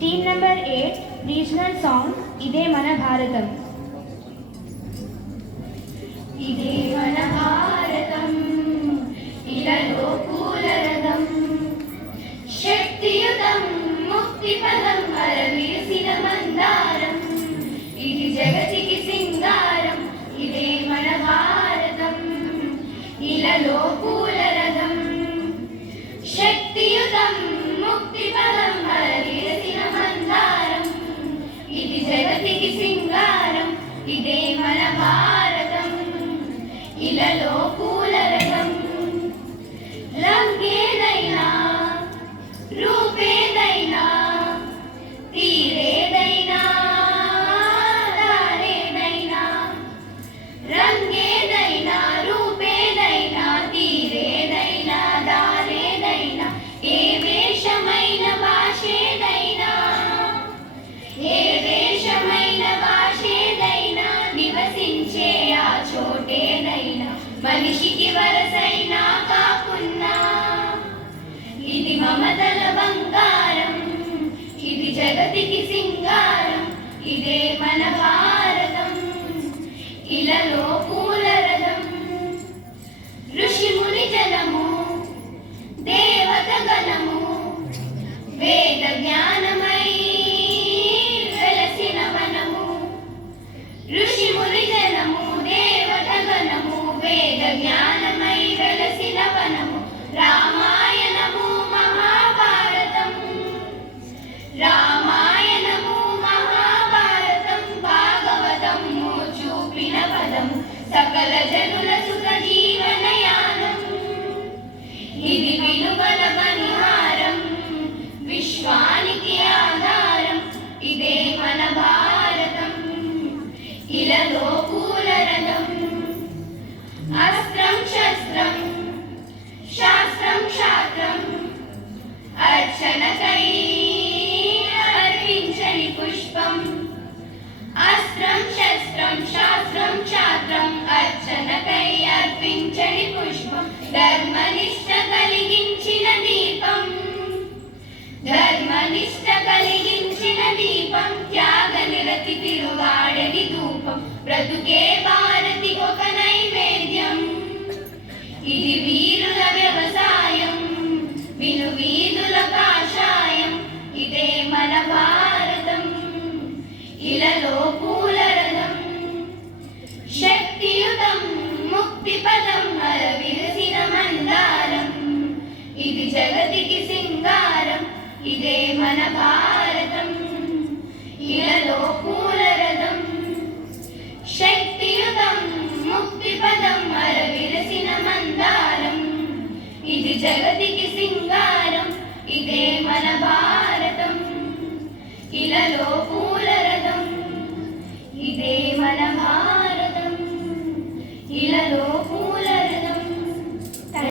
Team number 8 regional song ఇదే మన భారతం. ఇదే మన భారతం ఇలలో పూలరథం శక్తియుతం ముక్తిపదం అరవిరిసిన మందారం ఇది జగతికి సింగారం ఇదే మన భారతం ఇలలో పూలరథం శక్తియుతం ముక్తిపదం అరవిరిసిన మందారం ఇది జగతికి సింగారం ఇదే మన భారతం ఇలలో పూలరథం రంగేదైనా రూపేదైనా తీరేదైనా దారేదైనా రంగేదైనా రూపేదైనా తీరేదైనా దారేదైనా ఏ వేషమైన భాషేదైనా ఏ వేషమైన భాషేదైనా నివసించే ఆ చోటేదైనా మనిషికి వరసైనా కాకున్నా ఇది మమతల బంగారం ఇది జగతికి సింగారం ఇదే మన భారతం ఇలలో పూలరథం ఋషి ముని జనము దేవత గణము వేద జ్ఞానమై వెలసిన వనము ఋషి ముని జనము దేవత గణము వేద జ్ఞానమై వెలసిన వనము రామాయణము మహాభారతం రామాయణము మహాభారతం భాగవతము చూపిన పదం సకల జనుల సుఖ జీవనయానం ఇది విలువల పరిహారం విశ్వానికి ఆధారం ఇదే మన భారతం ఇలలో పూలరథం అస్త్రం శస్త్రం శాస్త్రం శాస్త్రం అర్చనకై అర్పించని పుష్పం అస్త్రం శస్త్రం శాస్త్రం శాస్త్రం అర్చనకై అర్పించని పుష్పం ధర్మనిష్ట కలిగించిన దీపం ధర్మనిష్ట కలిగించిన దీపం త్యాగ నిరతి తిరుగాడని ధూపం బ్రతుకే భారతి ఒక నైవేద్యం ఇది వీరుల వ్యవసాయం విను వీధుల కాషాయం ఇదే మన భారతం ఇలలో పూలరథం శక్తియుతం ముక్తిపదం అరవిరిసిన మందారం ఇది జగతికి సింగారం ఇదే మన భారతం ఇలలో పూలరథం శక్తియుతం ముక్తిపదం అరవిరిసిన మందారం ఇది జగతికి సింగారం ఇదే మన భారతం ఇలలో పూల